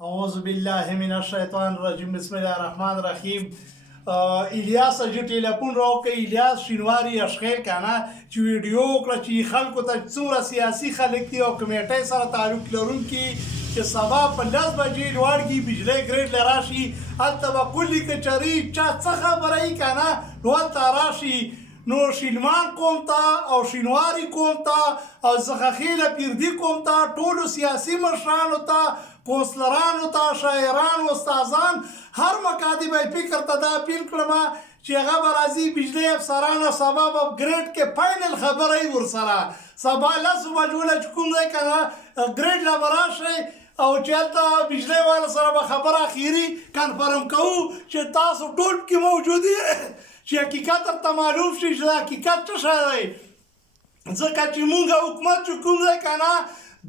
اعوذ بالله من الشیطان الرجیم بسم الله الرحمن الرحیم. الیاس جو ټلیفون راوکړ، الیاس شینواري اشخیل کنه چې ویډیو وکړه چې خلکو ته څومره سیاسي خلک دي او کمیټۍ سره تعلق لرونکي چې سبا په 10 بجې لوړږي بجلی ګریډ له راشي هلته به کلي کچري چا څه خبره یي که نه نو هلته راشي نو شینوان قوم ته او شینواري قوم ته او زخخیله پیردي قوم ته ټولو سیاسي مشرانو ته کونسلرانو ته شاعران استادان هر مکاتب فکر ته دا اپیل کړم چې هغه به راځي بجلی افسرانو سبا به ګریډ کې فاینل خبره یي ورسره سبا 10 بجو له چې کوم ځای که نه ګریډ له به راشئ او چې هلته بجلی والا سره به خبره اخیري کنفرم کوو چې تاسو ټول پکې موجود چې حقیقت درته معلوم شي چې دا حقیقت څه شی دی ځکه چې مونږ حکومت چې کوم ځای که نه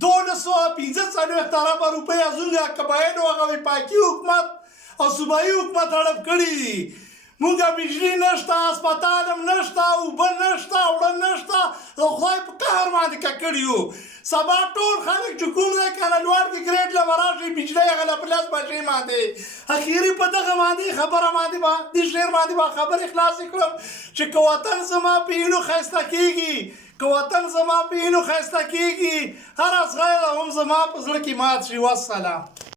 245 اربه روپۍ از اون قبایلو هغه وفاقي حکومت او صوبایي حکومت هړپ کړي دي. مونږ بجلي نشته، هسپتال هم نشته، اوبه نشته، اوړه نشته، د خدای په قهر باندې ککړي یو. سبا ټول خلک چې کوم ځای که نه لوړ دي ګریډ له به راشي بجلی هغه له په 10 بجې باندې اخري په دغه باندې خبره باندې به دې شعر باندې به خبرې خلاصې کړم چې که وطن زما په هیلو ښایسته کېږي، که وطن زما په هیلو ښایسته کېږي، هر ازغی هم زما په زړه کې مات شي. والسلام.